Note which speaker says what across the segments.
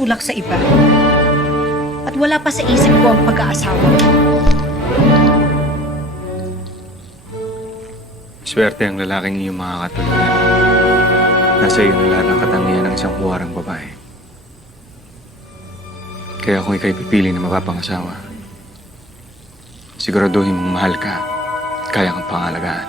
Speaker 1: tumutulak sa iba. At wala pa sa isip ko ang pag-aasawa.
Speaker 2: Swerte ang lalaking iyong makakatulungan. Nasa iyo na lahat ng katangian ng isang huwarang babae. Kaya kung ikaw'y pipili na mapapangasawa, siguraduhin mong mahal ka at kaya kang pangalagaan.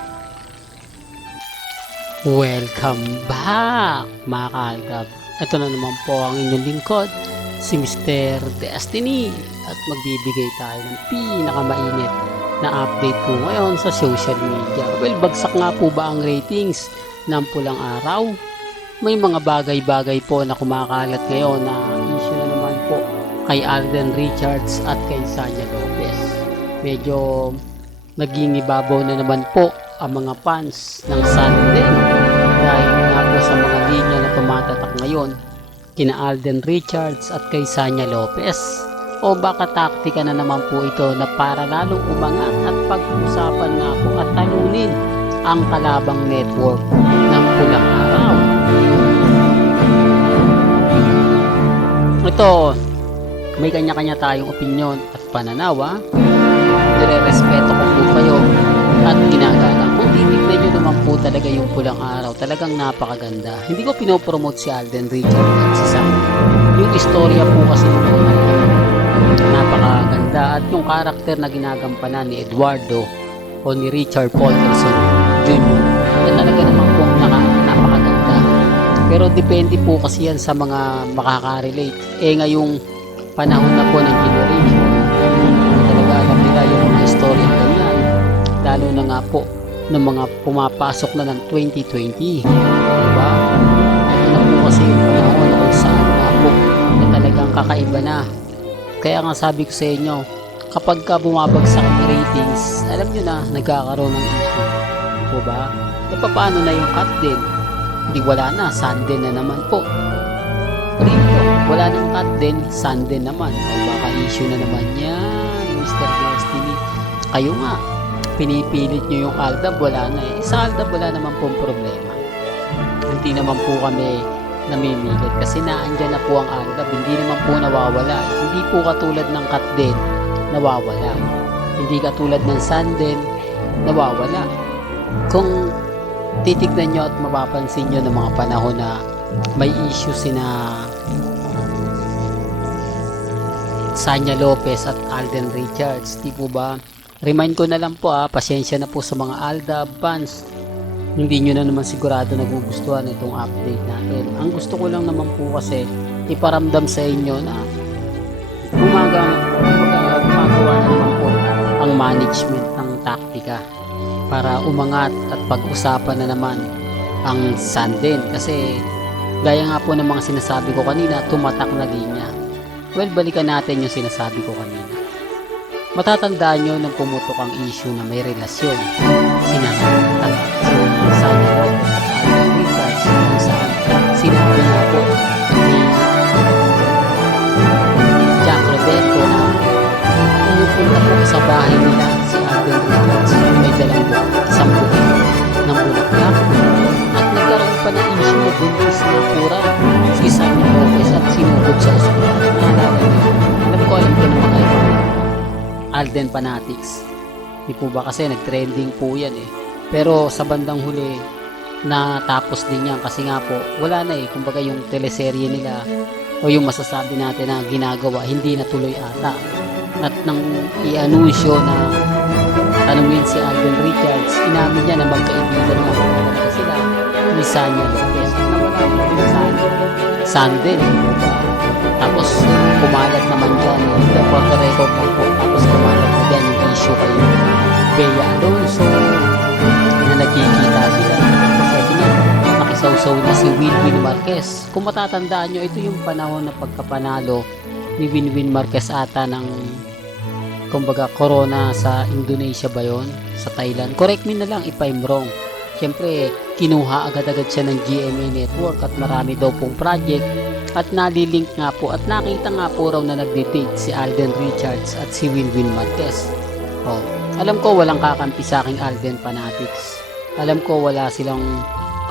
Speaker 3: Welcome back, mga kaalgab. Ito na naman po ang inyong lingkod, si Mr. Destiny. At magbibigay tayo ng pinakamainit na update po ngayon sa social media. Well, bagsak nga po ba ang ratings ng pulang araw? May mga bagay-bagay po na kumakalat ngayon na issue na naman po kay Alden Richards at kay Sanya Lopez. Medyo naging ibabaw na naman po ang mga fans ng Sunday dahil nga po sa mga linya na tumatatak ngayon kina Alden Richards at kay Sanya Lopez o baka taktika na naman po ito na para lalong umangat at pag-usapan nga po at talunin ang kalabang network ng pulang araw. Ito, may kanya-kanya tayong opinion at pananawa. Nire-respeto ko po kayo at ginagalang. Naman po talaga yung pulang araw, talagang napakaganda. Hindi ko pinopromote si Alden Richard at si Sam. Yung istorya po kasi nito talaga napakaganda at yung karakter na ginagampanan ni Eduardo o ni Richard Paulson Jr. yan talaga naman po napakaganda. Pero depende po kasi yan sa mga makaka-relate. Eh ngayong panahon na po ng generation, ng mga pumapasok na ng 2020. Diba? Ito na po kasi yung panahon na kung saan nga po na talagang kakaiba na. Kaya nga sabi ko sa inyo, kapag ka bumabagsak ang ratings, alam nyo na, nagkakaroon ng issue. Diba? E paano na yung cut din? Hindi wala na, Sunday na naman po. Rito, wala nang cut din, Sunday naman. O baka issue na naman yan, Mr. Destiny. Kayo nga, pinipilit nyo yung Aldab, wala na eh. Sa Aldab, wala naman pong problema. Hindi naman po kami namimilit kasi naandyan na po ang Aldab, hindi naman po nawawala. Hindi po katulad ng cut din, nawawala. Hindi katulad ng sun din, nawawala. Kung titignan nyo at mapapansin nyo ng mga panahon na may issue sina Sanya Lopez at Alden Richards, di po ba? Remind ko na lang po ah, pasensya na po sa mga Alda fans. Hindi nyo na naman sigurado nagugustuhan itong update natin. Ang gusto ko lang naman po kasi iparamdam sa inyo na umagang gumagawa na naman po ang management ng taktika para umangat at pag-usapan na naman ang Sandin kasi gaya nga po ng mga sinasabi ko kanina tumatak na linya well balikan natin yung sinasabi ko kanina matatandaan nyo nung pumutok ang issue na may relasyon. Sina Alden Fanatics. Di po ba kasi nag-trending po yan eh. Pero sa bandang huli, natapos din yan kasi nga po, wala na eh. Kumbaga yung teleserye nila o yung masasabi natin na ginagawa, hindi natuloy ata. At nang i-anunsyo na tanungin si Alden Richards, inamin niya na magkaibigan na talaga sila ni Sanya Lopez. Nawala rin Sanya. Sandin, diba? Tapos kumalat naman dyan, the the record po po. Tapos kumalat na dyan yung issue kay Bea Alonso na nagkikita sila. Tapos ito nga, nakisawsaw na si Wilwin Marquez. Kung matatandaan nyo, ito yung panahon na pagkapanalo ni Winwin Marquez ata ng kumbaga corona sa Indonesia ba yon sa Thailand correct me na lang if I'm wrong syempre kinuha agad-agad siya ng GMA network at marami daw pong project at nalilink nga po at nakita nga po raw na nagde-date si Alden Richards at si Winwin Marquez oh, alam ko walang kakampi sa aking Alden fanatics alam ko wala silang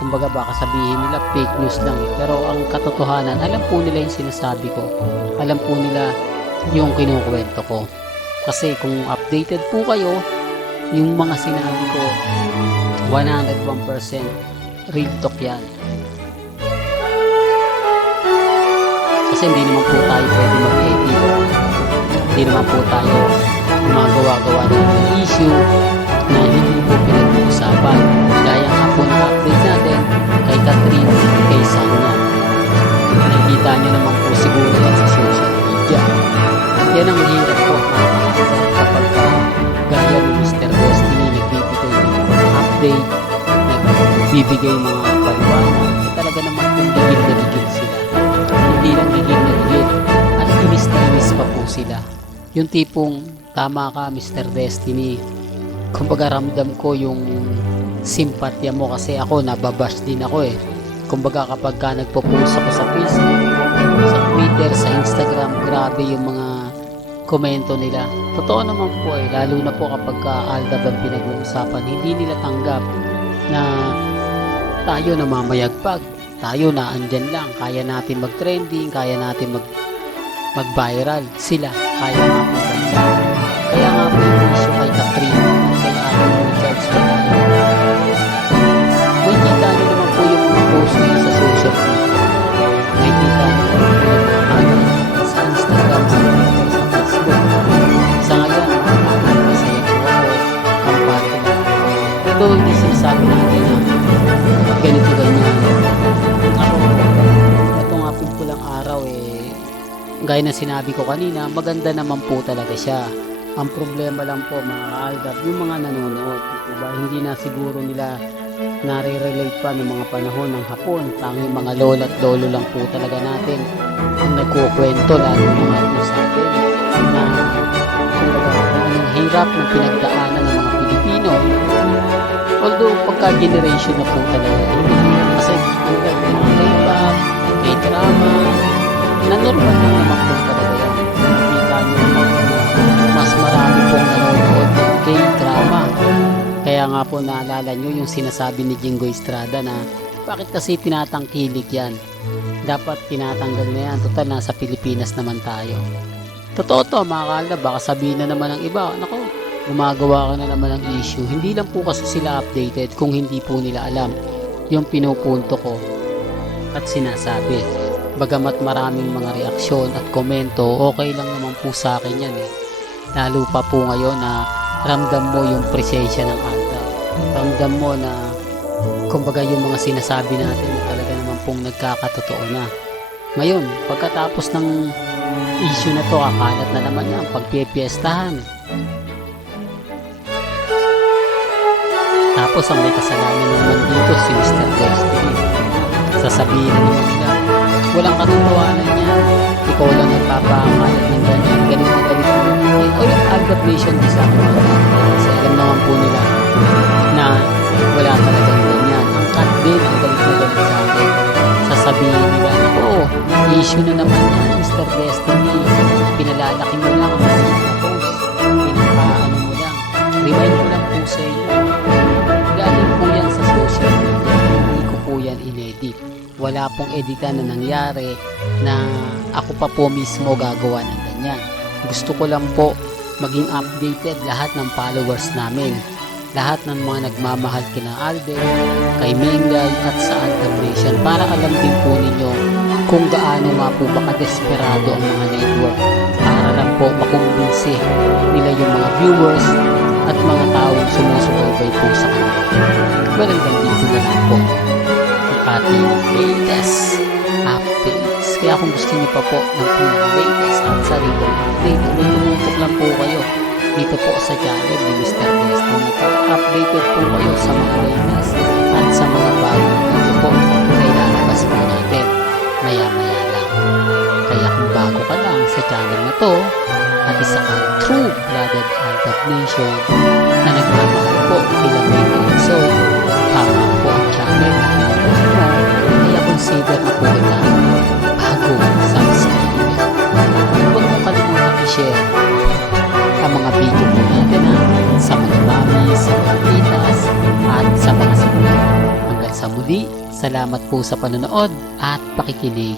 Speaker 3: kumbaga baka sabihin nila fake news lang eh. Pero ang katotohanan, alam po nila yung sinasabi ko. Alam po nila yung kinukwento ko. Kasi kung updated po kayo, yung mga sinabi ko, 101% real talk yan. Kasi hindi naman po tayo pwede mag-edit. Hindi naman po tayo gumagawa-gawa ng issue na hindi po pinag-uusapan. Gaya nga po ng update natin kay Catherine kay Sanya. Nakikita nyo naman po siguro yan sa social media. Yan ang hirap po kapag uh, gaya ni Mr. Destiny nagbibigay ng update, nagbibigay mga sila. Yung tipong, tama ka Mr. Destiny, kumbaga ramdam ko yung simpatya mo kasi ako nababash din ako eh. Kumbaga kapag ka nagpo-post ako sa Facebook, sa Twitter, sa Instagram, grabe yung mga komento nila. Totoo naman po eh, lalo na po kapag ka Aldab ang pinag-uusapan, hindi nila tanggap na tayo na mamayagpag. Tayo na andyan lang, kaya natin mag-trending, kaya natin mag mag-viral. Sila, kaya ganyan. Kaya nga po yung issue kay Katrina, gaya na sinabi ko kanina, maganda naman po talaga siya. Ang problema lang po mga kaaldab, yung mga nanonood, diba? hindi na siguro nila nare-relate pa ng mga panahon ng hapon. Tanging mga lola at lolo lang po talaga natin ang nagkukwento lalo na nga po sa atin na ang hirap ng pinagdaanan ng mga Pilipino. Although pagka generation na po talaga, hindi kasi tulad ng mga K-drama, na normal lang nga po naalala nyo yung sinasabi ni Jingo Estrada na bakit kasi tinatangkilik yan? Dapat tinatanggal na yan. Total, nasa Pilipinas naman tayo. Totoo to mga kalda, baka sabihin na naman ng iba, nako, gumagawa ka na naman ng issue. Hindi lang po kasi sila updated kung hindi po nila alam yung pinupunto ko at sinasabi. Bagamat maraming mga reaksyon at komento, okay lang naman po sa akin yan eh. Lalo pa po ngayon na ramdam mo yung presensya ng alda. Ramdam mo na kumbaga yung mga sinasabi natin na talaga naman pong nagkakatotoo na. Ngayon, pagkatapos ng issue na to, akalat na naman yan, pagpipiestahan. Tapos ang may kasalanan na naman dito si Mr. Destiny. Sasabihin na naman nila, walang katotohanan yan. Ikaw lang nagpapakalat ng ganyan, ganun na ganito. Eh, o yung din sa akin. Kasi alam naman po nila na wala talagang ganyan. Ang cut din, ang galit na galit sa akin. Sasabihin nila, ako, issue na naman yan, Mr. Destiny. Pinalalaki mo lang ang maliit na post. Pinakaano mo lang. Remind mo lang po sa inyo. Galing po yan sa social media. Hindi ko po yan inedit. Wala pong editan na nangyari na ako pa po mismo gagawa ng ganyan. Gusto ko lang po maging updated lahat ng followers namin. Lahat ng mga nagmamahal kina Alden, kay Mengay at sa Aldab Nation para alam din po ninyo kung gaano nga po ba kadesperado ang mga network para lang po makumbinsi nila yung mga viewers at mga taong sumusubaybay po sa kanila. Well, hanggang dito na lang po ang ating latest updates. Kaya kung gusto niyo pa po ng pinaka-latest at sariling update, kung tumutok lang po kayo dito po sa channel ni Mr. Destiny. Updated po kayo sa mga latest at sa mga bagong video po na ilalabas po natin maya-maya lang. Kaya kung bago ka lang sa channel na to, at isa kang true-blooded Altap Nation na nagmamahal po kila Mega Ensoy, tama Salamat po sa panonood at pakikinig.